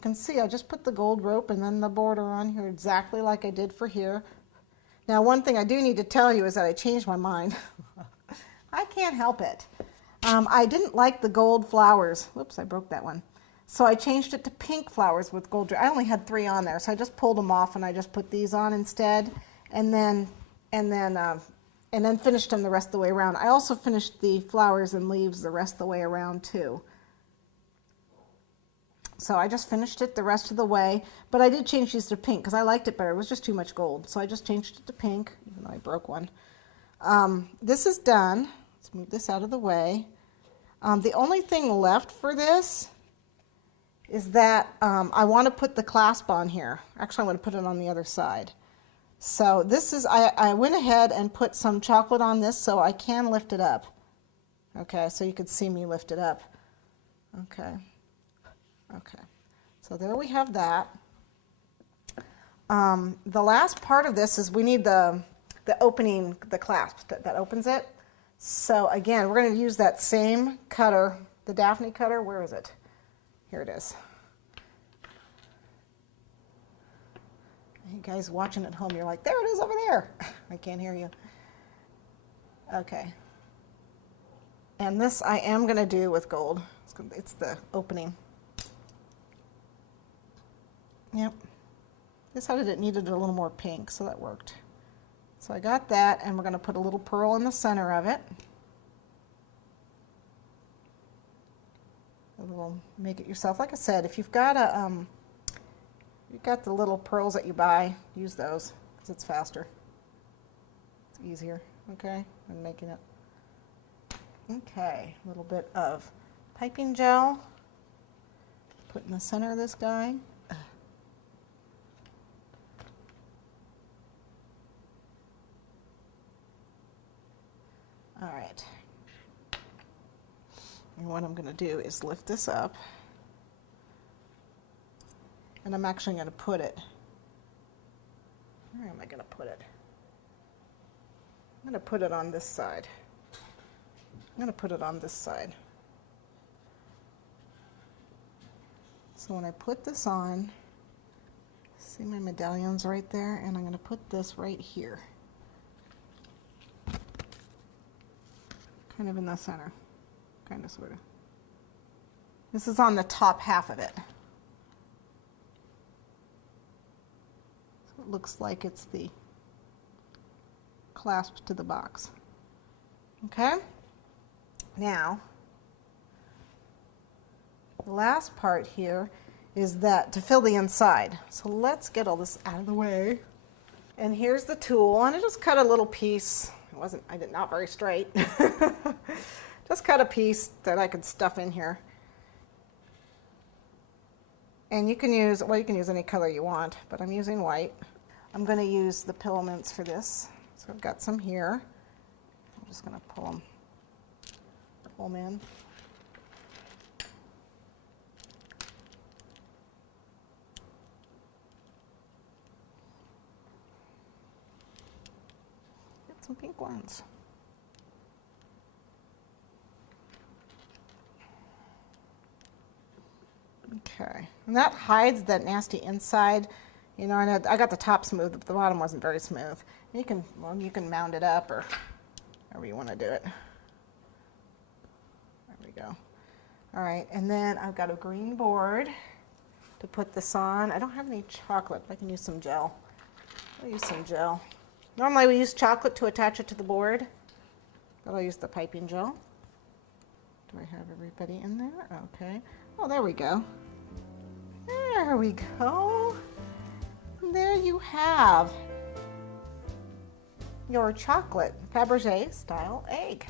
you can see I just put the gold rope and then the border on here exactly like I did for here. Now one thing I do need to tell you is that I changed my mind. I can't help it. I didn't like the gold flowers. Whoops, I broke that one. So I changed it to pink flowers with gold. I only had 3 on there, so I just pulled them off and I just put these on instead, and then finished them the rest of the way around. I also finished the flowers and leaves the rest of the way around too. So I just finished it the rest of the way, but I did change these to pink because I liked it better. It was just too much gold, so I just changed it to pink, even though I broke one. This is done. Let's move this out of the way. The only thing left for this is that I want to put the clasp on here. Actually, I want to put it on the other side. So this is, I went ahead and put some chocolate on this so I can lift it up. Okay, so you could see me lift it up. Okay. Okay, so there we have that. The last part of this is we need the opening, the clasp that opens it. So again, we're going to use that same cutter, the Daphne cutter. Where is it? Here it is. You guys watching at home, you're like, there it is over there. I can't hear you. Okay. And this I am going to do with gold. It's the opening. Yep. Decided it needed a little more pink, so that worked. So I got that, and we're going to put a little pearl in the center of it. A little, make it yourself. Like I said, if you've got you've got the little pearls that you buy, use those because it's faster. It's easier. Okay, I'm making it. Okay, a little bit of piping gel. Put in the center of this guy. All right, and what I'm going to do is lift this up, and I'm actually going to put it, where am I going to put it? I'm going to put it on this side. I'm going to put it on this side. So when I put this on, see my medallions right there, and I'm going to put this right here. Kind of in the center, kind of, sort of. This is on the top half of it. So it looks like it's the clasp to the box. Okay? Now, the last part here is that to fill the inside. So let's get all this out of the way. And here's the tool, and I just cut a little piece. I did not very straight. Just cut a piece that I could stuff in here. And you can use, well, you can use any color you want, but I'm using white. I'm going to use the pillow mints for this. So I've got some here. I'm just going to pull them in. Some pink ones. Okay, and that hides that nasty inside. You know, and I got the top smooth, but the bottom wasn't very smooth. You can, well, you can mound it up or however you want to do it. There we go. All right, and then I've got a green board to put this on. I don't have any chocolate, but I can use some gel. I'll use some gel. Normally we use chocolate to attach it to the board, but I'll use the piping gel. Do I have everybody in there? Okay. Oh, there we go. There we go. And there you have your chocolate Faberge style egg.